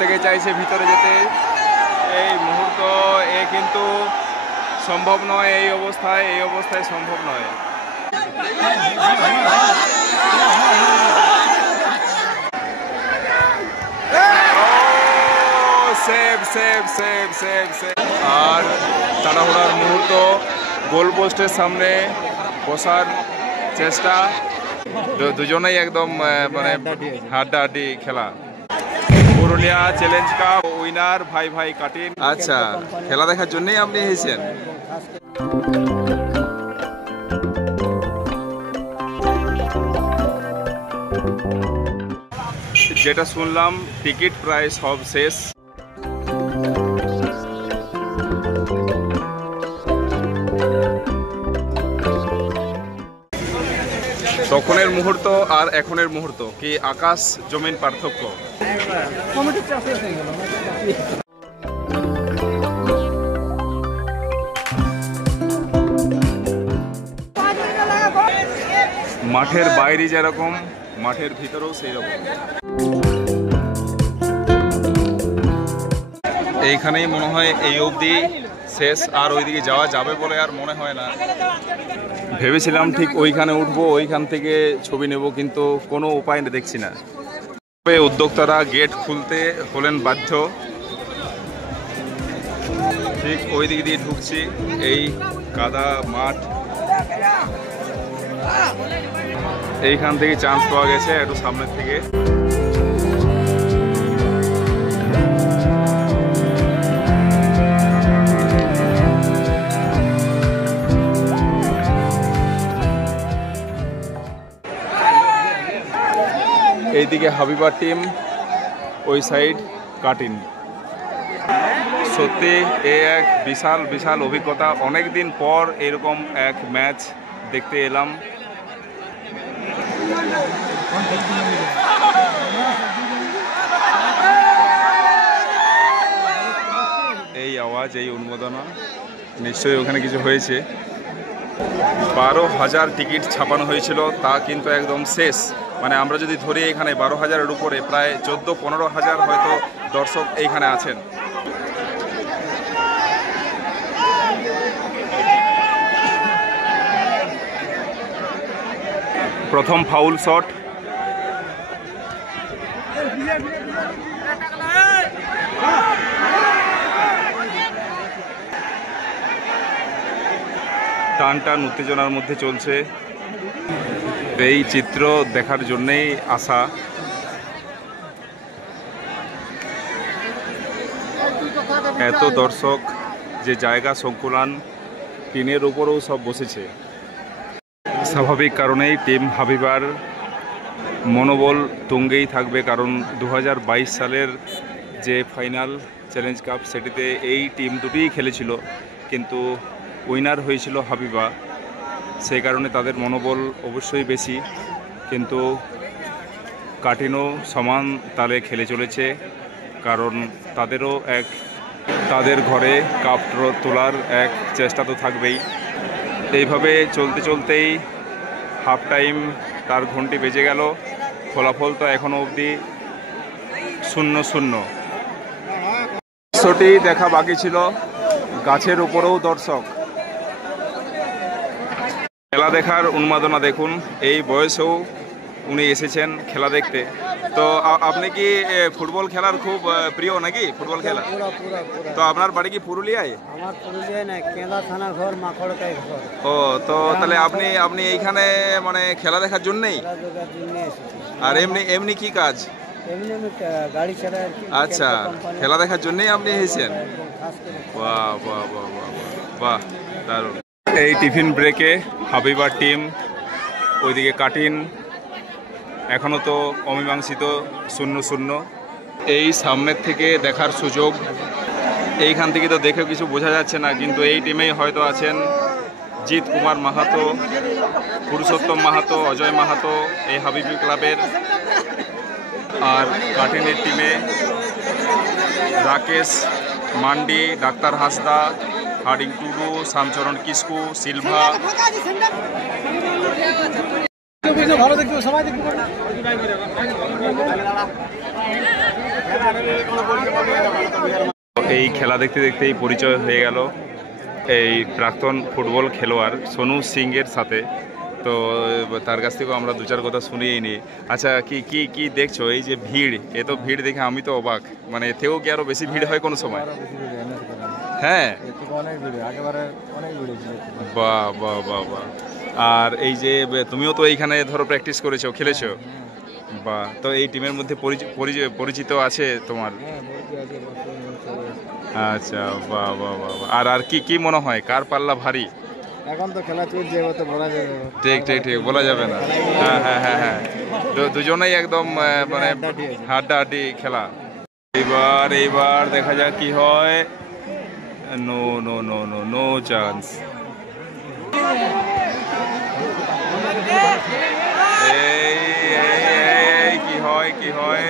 প্রত্যেকে চাইছে ভিতরে যেতে। এই মুহূর্ত কিন্তু সম্ভব নয়, এই অবস্থায় সম্ভব নয়। আর তাড়াহুড়ার মুহূর্ত, গোল পোস্টের সামনে বসার চেষ্টা, দুজনেই একদম মানে হাড্ডাহাড্ডি খেলা। পুরুলিয়া চ্যালেঞ্জ কাপ উইনার ভাই কাটিন। আচ্ছা, খেলা দেখার জন্যই আপনি এসেছেন? যেটা শুনলাম টিকিট প্রায় সব শেষ। তখনের মুহূর্ত আর এখনের মুহূর্ত কি আকাশ জমিন পার্থক্য। মাঠের বাইরে যেরকম, মাঠের ভিতরেও সেই রকম। এইখানেই মনে হয় এই অবধি শেষ, আর ওইদিকে যাওয়া যাবে বলে আর মনে হয় না। ভেবেছিলাম ঠিক ওইখানে উঠবো, ওইখান থেকে ছবি নেব, কিন্তু কোনো উপায় দেখছি না। উদ্যোক্তারা গেট খুলতে হলেন বাধ্য। ঠিক ওই দিক দিয়ে ঢুকছি, এই কাদা মাঠ, এইখান থেকে চান্স পাওয়া গেছে একটু সামনের থেকে। এইদিকে হাবিবার টিম, ওই সাইড কাটিন। সত্যি এক বিশাল অভিজ্ঞতা। অনেক দিন পর এরকম এক ম্যাচ দেখতে এলাম। এই আওয়াজ, এই উন্মোদনা, নিশ্চয়ই ওখানে কিছু হয়েছে। 12,000 টিকিট ছাপানো হয়েছিল, তা কিন্তু একদম শেষ। মানে আমরা যদি ধরি এখানে 12,000-এর উপরে প্রায় 14-15,000 হয়তো দর্শক এইখানে আছেন। প্রথম ফাউল শট, টান উত্তেজনার মধ্যে চলছে। এই চিত্র দেখার জন্যেই আসা। এত দর্শক, যে জায়গা সংকুলান, টিনের উপরেও সব বসেছে। স্বাভাবিক কারণেই টিম হাবিবার মনোবল তুঙ্গেই থাকবে, কারণ 2022 সালের যে ফাইনাল চ্যালেঞ্জ কাপ, সেটিতে এই টিম দুটিই খেলেছিল, কিন্তু উইনার হয়েছিল হাবিবা। সেই কারণে তাদের মনোবল অবশ্যই বেশি, কিন্তু কাটিনও সমান তালে খেলে চলেছে, কারণ তাদেরও তাদের ঘরে কাপ তোলার এক চেষ্টা তো থাকবেই। এইভাবে চলতেই হাফ টাইম তার ঘন্টি বেজে গেল। ফলাফল তো এখনও অবধি 0-0। দৃশ্যটি দেখা বাকি ছিল, গাছের উপরেও দর্শক। খেলা দেখার উন্মাদনা দেখুন, এই বয়সেও উনি এসেছেন খেলা দেখতে। তো আপনি কি ফুটবল খেলার খুব প্রিয় নাকি? ফুটবল খেলা তো আপনার বাড়ি কি পুরুলিয়ায়? আমার পুরুলিয়ায় না, কেন্দা থানা ঘর, মাখড়কাই ঘর। ও, তো তাহলে আপনি এইখানে মানে খেলা দেখার জন্যই? আর এমনি কি কাজ? এমনি আমি গাড়ি চালাই। আচ্ছা, খেলা দেখার জন্যই আপনি এসেছেন? বাহ বাহ বাহ বাহ বাহ, দারুণ। এই টিফিন ব্রেকে হাবিবার টিম, ওইদিকে কাটিন, এখনও তো অমীমাংসিত 0-0। এই সামনের থেকে দেখার সুযোগ, এইখান থেকে তো দেখেও কিছু বোঝা যাচ্ছে না, কিন্তু এই টিমেই হয়তো আছেন জিৎ কুমার মাহাতো, পুরুষোত্তম মাহাতো, অজয় মাহাতো, এই হাবিবি ক্লাবের। আর কাটিনের টিমে Rakesh Mandi, doctor Hasda, Harding Tudu, Shyamcharan Kisku, Silva. ভালো দেখতে সবাই দেখতে এই খেলা দেখতে দেখতেই পরিচয় হয়ে গেল এই প্রাক্তন ফুটবল খেলোয়াড় সোনু সিং এর সাথে। তো তার কাছ থেকেও আমরা দু চার কথা শুনিয়ে নিই। আচ্ছা, কি কি কি দেখছো এই যে ভিড়, এত ভিড় দেখে আমি তো অবাক, মানে এতেও কি আরো বেশি ভিড় হয় কোনো সময়? হ্যাঁ, বাহ বাহ বাহ বাহ। আর এই যে তুমিও তো এইখানে ধরো প্র্যাকটিস করেছো, খেলেছো, বাহ। তো এই টিমের মধ্যে পরিচিত আছে তোমার? আচ্ছা, বাহ বাহ বাহ বাহ। আর আর কি কি মনে হয় কার পাল্লা ভারী? এখন তো খেলা চলছে, তো বলা যাবে না। ঠিক ঠিক ঠিক, বলা যাবে না। হ্যাঁ হ্যাঁ হ্যাঁ হ্যাঁ, দুজনেই একদম মানে হাড্ডাহাড্ডি খেলা। এইবার দেখা যাক কি হয়। No no no no no chance. এই কি হয় কি হয়,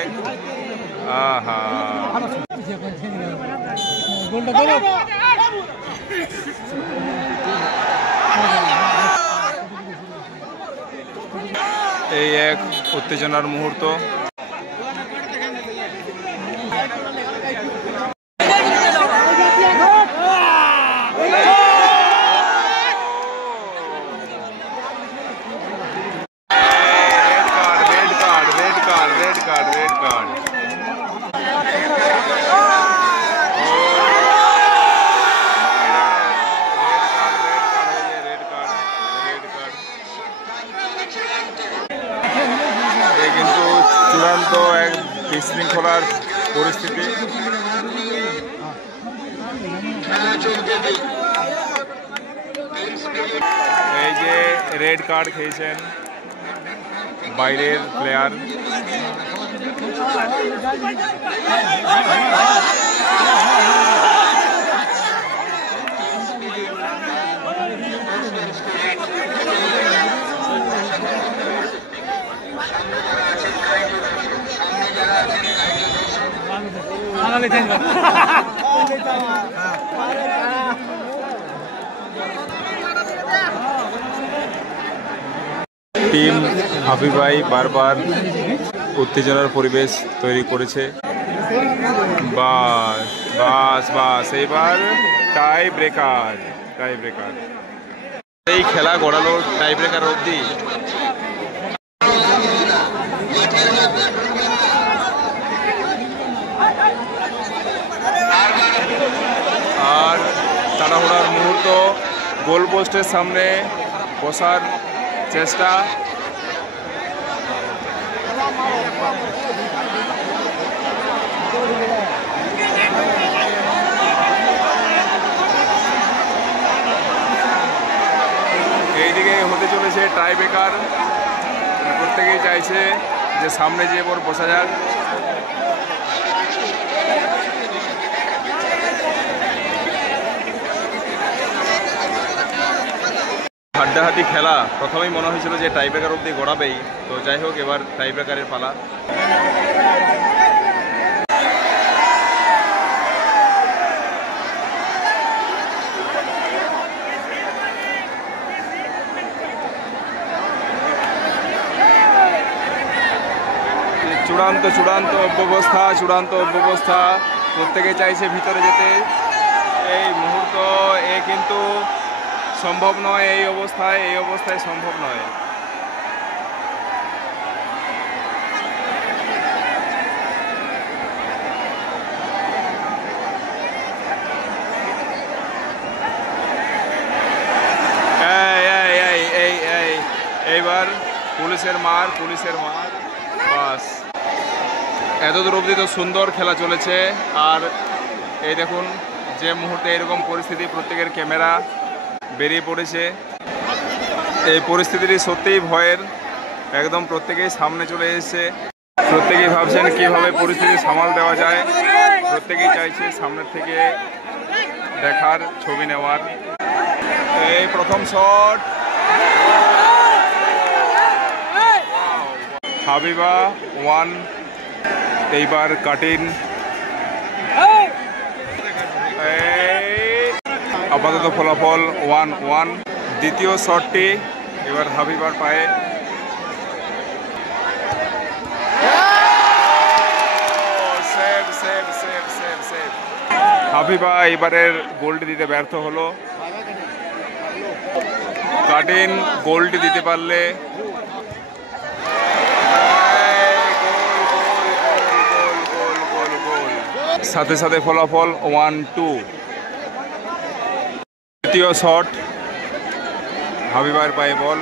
আহা। এই এক উত্তেজনার মুহূর্ত। কিন্তু চূড়ান্ত এক বিশৃঙ্খলার পরিস্থিতি। এই যে রেড কার্ড খেয়েছেন বাইরের প্লেয়ার। টিম হাবিবাই বারবার উত্তেজনার পরিবেশ তৈরি করেছে। বাস বাস বাস, এইবার টাই ব্রেকার। এই খেলা গড়ালো টাই ব্রেকার অবধি। আর তাড়াহুড়ার মুহূর্ত, গোল পোস্টের সামনে বসার চেষ্টা। এইদিকে হতে চলেছে টাই ব্রেকার। প্রত্যেকেই চাইছে যে সামনে যে ওর বসা যাক। হাড্ডাহাড্ডি খেলা। প্রথমেই মনে হয়েছিল যে টাই ব্রেকার অব্দি গড়াবেই, তো যাই হোক এবার টাই ব্রেকারের পালা। চূড়ান্ত অব্যবস্থা। প্রত্যেকে চাইছে ভিতরে যেতে। এই মুহূর্ত কিন্তু সম্ভব নয়, এই অবস্থায় সম্ভব নয়। এইবার পুলিশের মার বাস। এত দূর অবধি তো সুন্দর খেলা চলেছে। আর এই দেখুন, যে মুহূর্তে এরকম পরিস্থিতি, প্রত্যেকের ক্যামেরা বেরিয়ে পড়েছে। এই পরিস্থিতিটি সত্যিই ভয়ের। একদম প্রত্যেকেই সামনে চলে এসেছে। প্রত্যেকেই ভাবছেন কিভাবে পরিস্থিতি সামাল দেওয়া যায়। প্রত্যেকেই চাইছে সামনের থেকে দেখার, ছবি নেওয়ার। এই প্রথম শট, হাবিবা 1। এইবার কাটিন। আপাতত ফলাফল 1-1। দ্বিতীয় শটটি এবার হাবিবার পায়ে। সেভ হাবিবা এবারের গোলটি দিতে ব্যর্থ হলো। কাটিন গোলটি দিতে পারলে সাথে সাথে ফলাফল 1-2। দ্বিতীয় শট, হাবিবার পায়ে বল।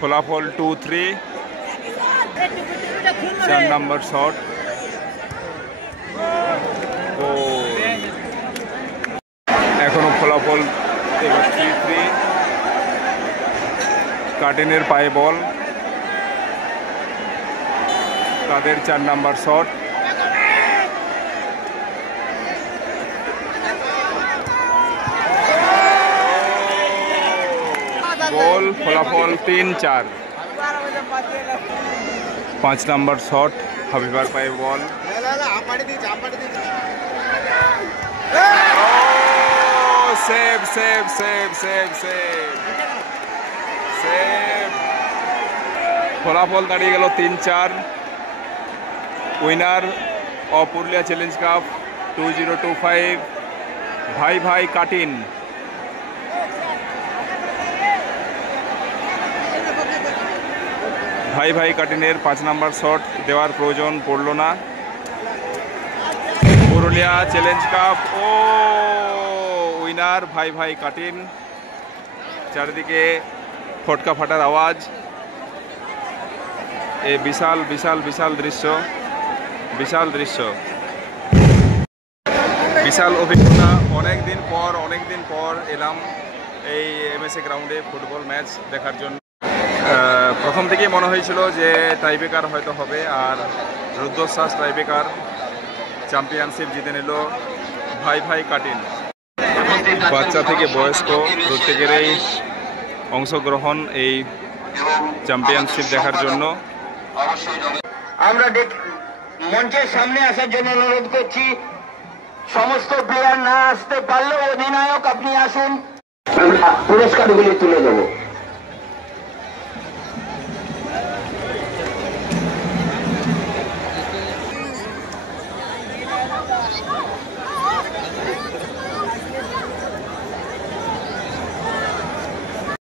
ফলাফল 2-3। 4 নম্বর শট। এখনো ফলাফল এবার 3-3। কাটিনের পায়ে বল, তাদের 4 নম্বর শট। গোল, ফলাফল 3-4। 5 নম্বর শট, হাবিবার পায়ে ball. Save save save save save save. ফলাফল দাঁড়িয়ে গেল 3-4। Winner of Purulia challenge cup 2025 ভাই ভাই কাটিন। ভাই ভাই কাটিনের 5 নম্বর শট দেওয়ার প্রয়োজন পড়ল না। পুরুলিয়া চ্যালেঞ্জ কাপ উইনার ভাই ভাই কাটিন। চারিদিকে ফটকা ফাটার আওয়াজ। এই বিশাল বিশাল বিশাল দৃশ্য, বিশাল দৃশ্য, বিশাল অভিজ্ঞতা। অনেক দিন পর এলাম এই এমএসএ গ্রাউন্ডে ফুটবল ম্যাচ দেখার জন্য। প্রথম থেকেই মনে হয়েছিল যে টাইব্রেকার হয়তো হবে, আর রুদ্রশ্বাস টাইব্রেকার চ্যাম্পিয়নশিপ জিতে নিল ভাই ভাই কাটিন। বাচ্চা থেকে বয়স্ক প্রত্যেকেরই অংশগ্রহণ এই চ্যাম্পিয়নশিপ দেখার জন্য। আমরা মঞ্চের সামনে আসার জন্য অনুরোধ করছি। সমস্ত প্লেয়ার না আসতে পারলেও অধিনায়ক আপনি আসুন, পুরস্কারগুলি তুলে দেবো।